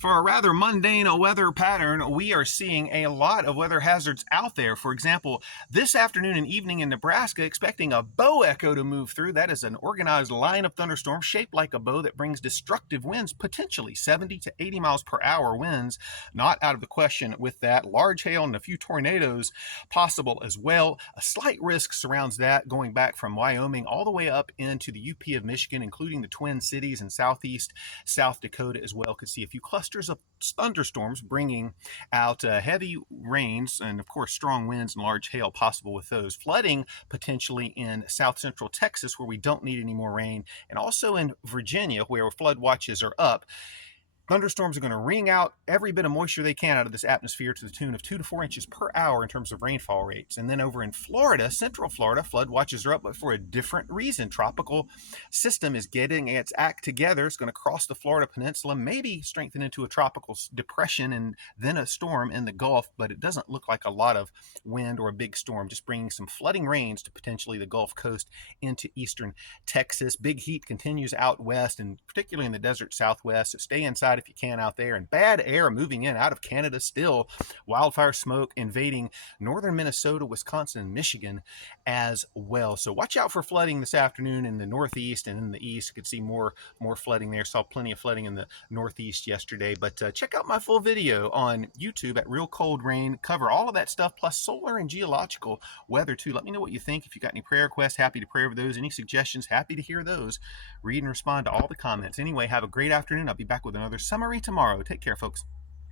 For a rather mundane weather pattern, we are seeing a lot of weather hazards out there. For example, this afternoon and evening in Nebraska, expecting a bow echo to move through. That is an organized line of thunderstorms shaped like a bow that brings destructive winds, potentially 70 to 80 miles per hour winds. Not out of the question with that. Large hail and a few tornadoes possible as well. A slight risk surrounds that, going back from Wyoming all the way up into the UP of Michigan, including the Twin Cities and southeast South Dakota as well. Could see a few clusters of thunderstorms bringing out heavy rains and, of course, strong winds and large hail possible with those. Flooding potentially in south central Texas, where we don't need any more rain, and also in Virginia, where flood watches are up. Thunderstorms are going to wring out every bit of moisture they can out of this atmosphere to the tune of 2 to 4 inches per hour in terms of rainfall rates. And then over in Florida, central Florida, flood watches are up, but for a different reason. Tropical system is getting its act together. It's going to cross the Florida peninsula, maybe strengthen into a tropical depression and then a storm in the Gulf, but it doesn't look like a lot of wind or a big storm, just bringing some flooding rains to potentially the Gulf Coast into eastern Texas. Big heat continues out west, and particularly in the desert southwest, so stay inside if you can out there. And bad air moving in out of Canada still. Wildfire smoke invading northern Minnesota, Wisconsin, and Michigan as well. So watch out for flooding this afternoon in the northeast and in the east. You could see more flooding there. Saw plenty of flooding in the northeast yesterday. But check out my full video on YouTube at Real Cold Rain. Cover all of that stuff, plus solar and geological weather too. Let me know what you think. If you got any prayer requests, happy to pray over those. Any suggestions, happy to hear those. Read and respond to all the comments. Anyway, have a great afternoon. I'll be back with another summary tomorrow. Take care, folks.